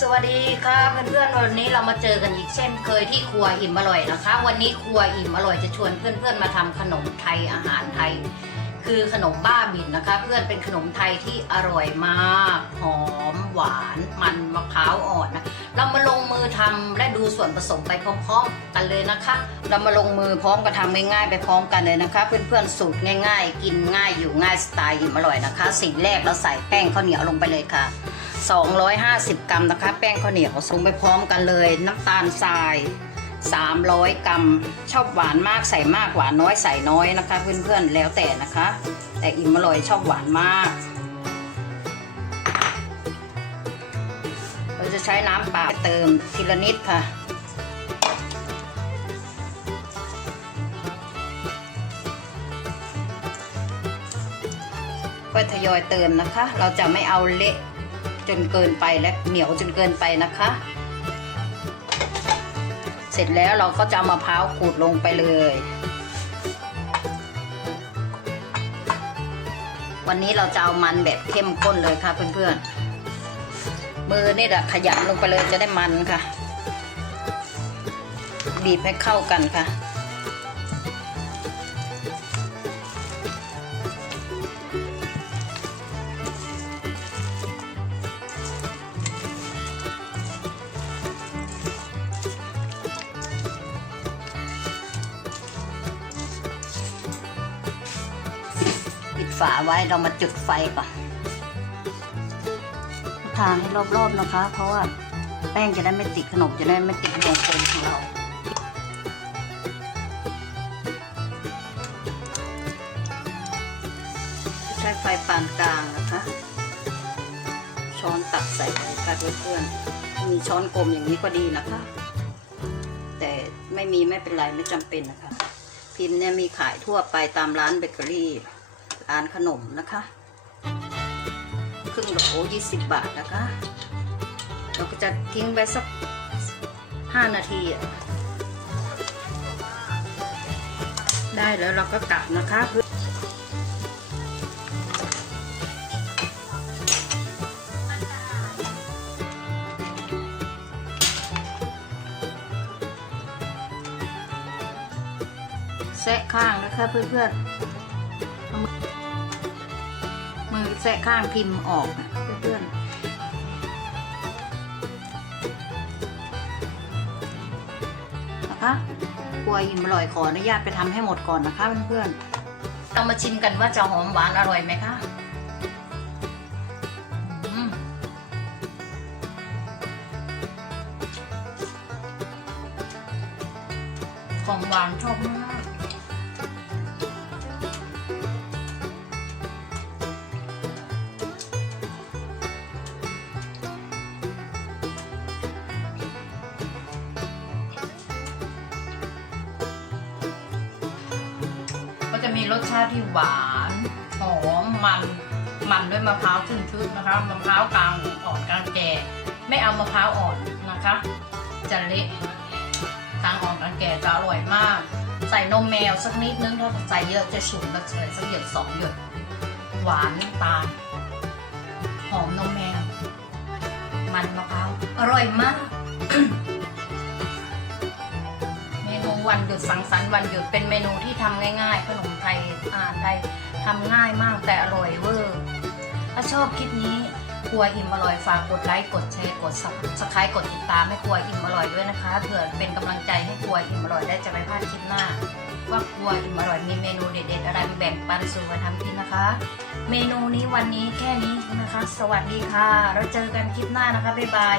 สวัสดีค่ะเพื่อนๆวันนี้เรามาเจอกันอีกเช่นเคยที่ครัวอิ่มอร่อยนะคะ วันนี้ครัวอิ่มอร่อยจะชวนเพื่อนๆมาทำขนมไทยอาหารไทย คือขนมบ้าบินนะคะ เพื่อนเป็นขนมไทยที่อร่อยมากหอมหวานมันมะพร้าวอ่อนนะเรามาลงมือทำและดูส่วนผสมไปพร้อมๆกันเลยนะคะ เรามาลงมือพร้อมกันทำง่ายๆไปพร้อมกันเลยนะคะ เพื่อนๆสูตรง่าย ๆ กินง่ายอยู่ง่ายสไตล์อิ่มอร่อยนะคะ สิ่งแรกเราใส่แป้งข้าวเหนียวลงไปเลยค่ะ 250 กรัมนะคะ แป้งข้าวเหนียวลงไปพร้อมกันเลย น้ำตาลทราย 300 กรัม ชอบหวานมากใส่มากหวานน้อยใส่น้อยนะคะ เพื่อนๆแล้วแต่นะคะ แต่อิ่มอร่อยชอบหวานมาก เราจะใช้น้ำเปล่าเติมทีละนิดค่ะก็ทยอยเติมนะคะ เราจะไม่เอาเละจนเกินไปและเหนียวจนเกินไปนะคะ สร็จแล้วเราก็จะเอามะพร้าวขูดลงไปเลย วันนี้เราจะเอามันแบบเข้มข้นเลยค่ะเพื่อนๆ มือนี่แหละขยำลงไปเลยจะได้มันค่ะ บีบให้เข้ากันค่ะ ฝาไว้เรามาจุดไฟก่อนทาให้รอบๆนะคะ เพราะว่าแป้งจะได้ไม่ติดขนมจะได้ไม่ติดวงกลมของเราใช้ไฟปานกลางนะคะ ช้อนตักใส่ไปค่ะเพื่อนๆมีช้อนกลมอย่างนี้ก็ดีนะคะ แต่ไม่มีไม่เป็นไรไม่จำเป็นนะคะ พิมพ์เนี่ยมีขายทั่วไปตามร้านเบเกอรี่ ร้านขนมนะคะ ครึ่งโหลยี่สิบบาทนะคะ เราก็จะทิ้งไว้สักห้านาทีได้แล้วเราก็กลับนะคะเพื่อแซะข้างนะคะเพื่อนๆ มือแซะข้างพิมพ์ออกนะเพื่อนๆนะคะครัวอิ่มอร่อยขออนุญาตไปทำให้หมดก่อนนะคะเพื่อนๆเรามาชิมกันว่าจะหอมหวานอร่อยไหมคะของหวานชอบมาก จะมีรสชาติที่หวานหอมมันมันด้วยมะพร้าวทึ่งชุดนะคะมะพร้าวกลางอ่อนกลางแก่ไม่เอามะพร้าวอ่อนนะคะ จะเละกลางอ่อนกลางแก่จะอร่อยมาก ใส่นมแมวสักนิดนึงถ้าใส่เยอะจะฉุนก็ใส่สักหยดสองหยดหวานตาลหอมนมแมว มันมะพร้าวอร่อยมาก วันหยุดสังสรรค์วันหยุดเป็นเมนูที่ทำง่าย ๆ ขนมไทยอาหารไทยทำง่ายมากแต่อร่อยเวอร์ถ้าชอบคลิปนี้ครัวอิ่มอร่อยฝากกดไลค์กดแชร์กดซับสไครต์กดติดตามให้ครัวอิ่มอร่อยด้วยนะคะเผื่อเป็นกำลังใจให้ครัวอิ่มอร่อยได้จะไม่พลาดคลิปหน้า ว่าครัวอิ่มอร่อยมีเมนูเด็ดๆอะไรมาแบ่งปันสู่กันทำกินนะคะ เมนูนี้วันนี้แค่นี้นะคะ สวัสดีค่ะ เราเจอกันคลิปหน้านะคะบ๊ายบาย